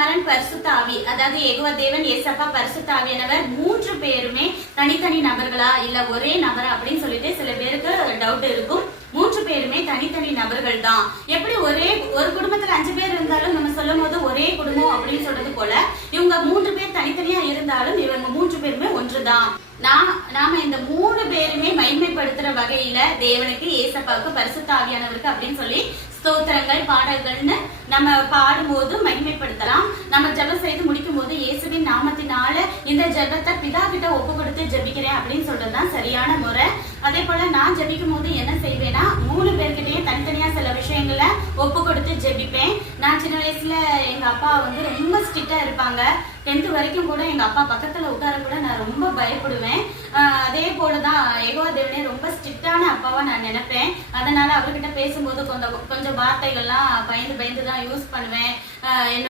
குமாரன் பரிசுத்த ஆவி, அதாவது யெகோவா தேவன், ஏசப்பா, பரிசுத்த ஆவியானவர் 3 பேருமே தனித்தனி நபர்களா இல்ல ஒரே நபரா அப்படின்னு சொல்லிட்டு சில பேருக்கு டவுட் இருக்கும். 3 பேருமே தனித்தனி நபர்கள் தான். எப்படி ஒரு குடும்பத்துல 5 பேர் இருந்தாலும் நம்ம சொல்லும் போது ஒரே குடும்பம் அப்படின்னு சொல்றது போல இவங்க 3 பேர் தனித்தனியா இருந்தாலும் இவங்க 3 பேருமே ஒன்றுதான். நாம இந்த 3 பேருமே மகிமைப்படுத்துற வகையில தேவனுக்கு, ஏசப்பாவுக்கு, பரிசுத்த ஆவியானவருக்கு அப்படின்னு சொல்லி ஸ்தோத்திரங்கள், பாடல்கள்னு நம்ம பாடும்போது மகிமைப்படுத்தலாம். நம்ம ஜெபம் செய்து முடிக்கும் போது இயேசுவின் நாமத்தினால இந்த ஜெபத்தை பிதா கிட்ட ஒப்பு கொடுத்து ஜெபிக்கிறேன் அப்படின்னு சொல்றதுதான் சரியான முறை. அதே போல நான் ஜெபிக்கும் போது என்ன செய்வேன்னா 3 பேர்கிட்டயும் தனித்தனியா சில விஷயங்களை ஒப்பு கொடுத்து ஜெபிப்பேன். நான் சின்ன வயசுல எங்க அப்பா ரொம்ப ஸ்ட்ரிக்டா இருப்பாங்க. 10th வரைக்கும் கூட எங்க அப்பா பக்கத்துல உட்கார கூட நான் ரொம்ப பயப்படுவேன். அதே போலதான் யெகோவா தேவனே ரொம்ப ஸ்ட்ரிக்டான அப்பாவா நான் நினைப்பேன். அதனால அவர்கிட்ட பேசும்போது கொஞ்சம் வார்த்தைகள்லாம் பயந்து தான் யூஸ் பண்ணுவேன்.